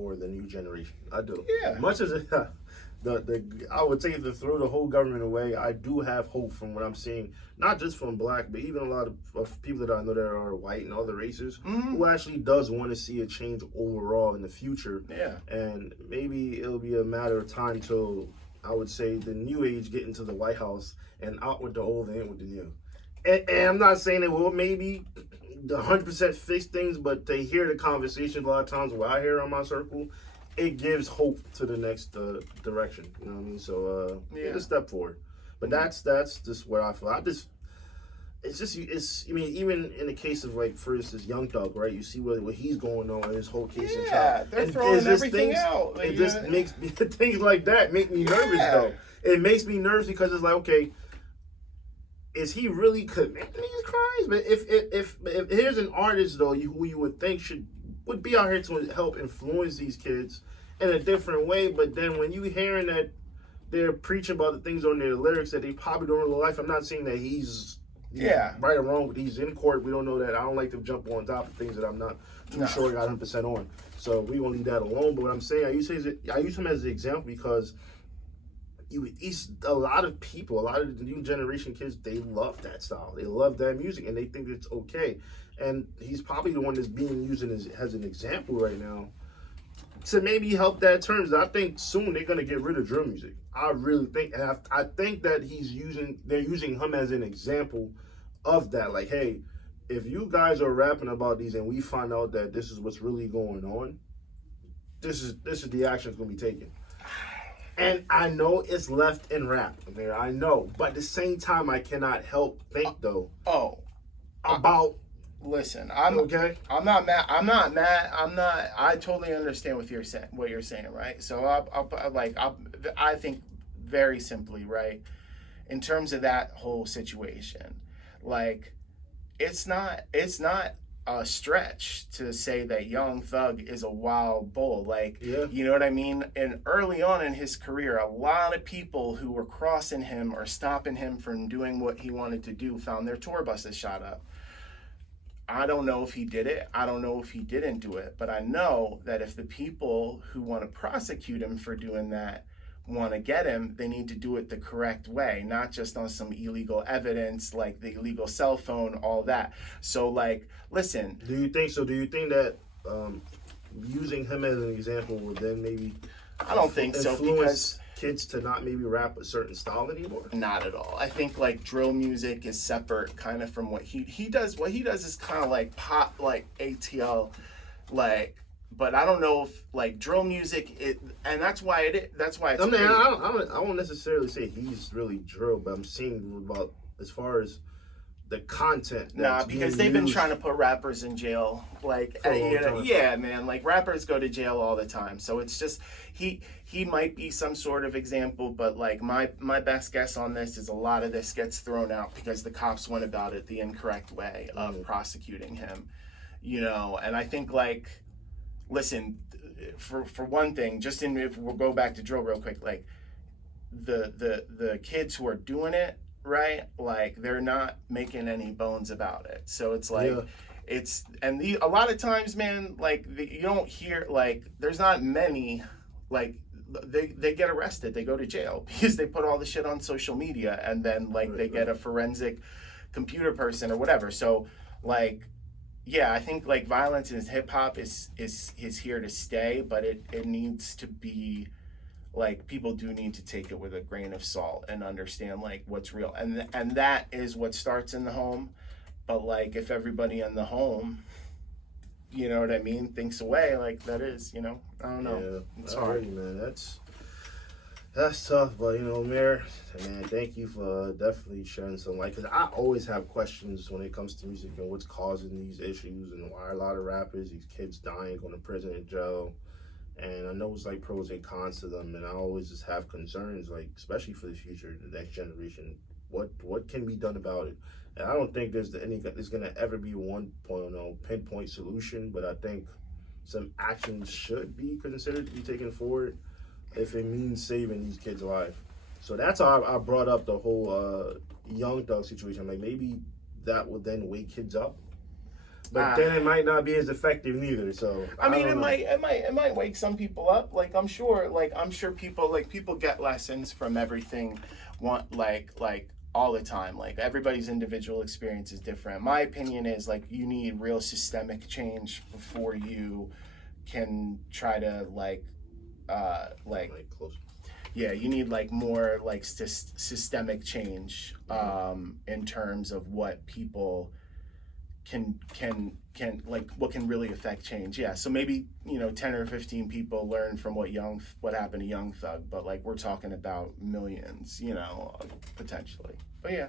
for the new generation. I do. Yeah. Much as it, I would say to throw the whole government away, I do have hope from what I'm seeing, not just from black, but even a lot of people that I know that are white and other races who actually does want to see a change overall in the future. Yeah. And maybe it'll be a matter of time till I would say the new age get into the White House and out with the old and in with the new. And I'm not saying it will maybe the 100% fix things, but to hear the conversation a lot of times what I hear on my circle, it gives hope to the next direction. You know what I mean? So take a step forward. But that's just what I feel. I mean, even in the case of like, for instance, Young Thug, right? You see what he's going on in his whole case in trial. Yeah, they're throwing everything out. It just makes me, things like that make me nervous though. It makes me nervous because it's like, okay, is he really committing these crimes? But if here's an artist though, who you would think would be out here to help influence these kids in a different way, but then when you hearing that they're preaching about the things on their lyrics that they probably don't in real life, I'm not saying that he's right or wrong, but he's in court. We don't know that. I don't like to jump on top of things that I'm not too sure I got 100% on. So we gonna leave that alone. But what I'm saying, I use him as an example because a lot of people, a lot of the new generation kids, they love that style. They love that music, and they think it's okay. And he's probably the one that's being used as an example right now to maybe help that terms. I think soon they're gonna get rid of drill music. I really think, and I think that they're using him as an example of that. Like, hey, if you guys are rapping about these and we find out that this is what's really going on, this is the action that's gonna be taken. And I know it's left in rap, there. I know, but at the same time, I cannot help think though. Listen, I'm okay. I'm not mad. I totally understand what you're saying, right? So I think very simply, right, in terms of that whole situation, like it's not a stretch to say that Young Thug is a wild bull. Like, you know what I mean? And early on in his career, a lot of people who were crossing him or stopping him from doing what he wanted to do found their tour buses shot up. I don't know if he did it. I don't know if he didn't do it. But I know that if the people who want to prosecute him for doing that want to get him, they need to do it the correct way, not just on some illegal evidence like the illegal cell phone, all that. So, like, listen. Do you think so? Do you think that using him as an example would then maybe I don't think so, because kids to not maybe rap a certain style anymore? Not at all. I think like drill music is separate kind of from what he does. What he does is kind of like pop, like ATL, like. But I don't know if like drill music, and that's why it's. I mean, I won't necessarily say he's really drill, but I'm seeing about as far as the content. Nah, because they've been trying to put rappers in jail. Like, yeah, man. Like rappers go to jail all the time. So it's just he might be some sort of example, but like my best guess on this is a lot of this gets thrown out because the cops went about it the incorrect way of prosecuting him. You know, and I think like. Listen, for one thing, if we'll go back to drill real quick, like the kids who are doing it, right? Like they're not making any bones about it. So it's like a lot of times, man, like you don't hear like there's not many like they get arrested, they go to jail because they put all the shit on social media, and then like they get a forensic computer person or whatever. So like. Yeah, I think like violence in hip hop is here to stay, but it needs to be like people do need to take it with a grain of salt and understand like what's real, and that is what starts in the home. But like if everybody in the home, you know what I mean, thinks away, like that is, you know, I don't know. Yeah, it's hard, man. That's tough, but you know, Mayor, man, thank you for definitely sharing some light. Because I always have questions when it comes to music and what's causing these issues and why a lot of rappers, these kids dying, going to prison and jail. And I know it's like pros and cons to them, and I always just have concerns, like especially for the future, the next generation. What can be done about it? And I don't think there's gonna ever be one pinpoint solution, but I think some actions should be considered to be taken forward if it means saving these kids' life. So that's how I brought up the whole Young Thug situation. Like maybe that would then wake kids up But then it might not be as effective neither. So I mean, don't know. it might wake some people up. Like I'm sure people get lessons from everything, all the time. Like everybody's individual experience is different. My opinion is like you need real systemic change before you can try to Close. yeah, you need like more like systemic change in terms of what people can like what can really affect change. Yeah, so maybe 10 or 15 people learn from what happened to Young Thug, but like we're talking about millions, potentially. But yeah.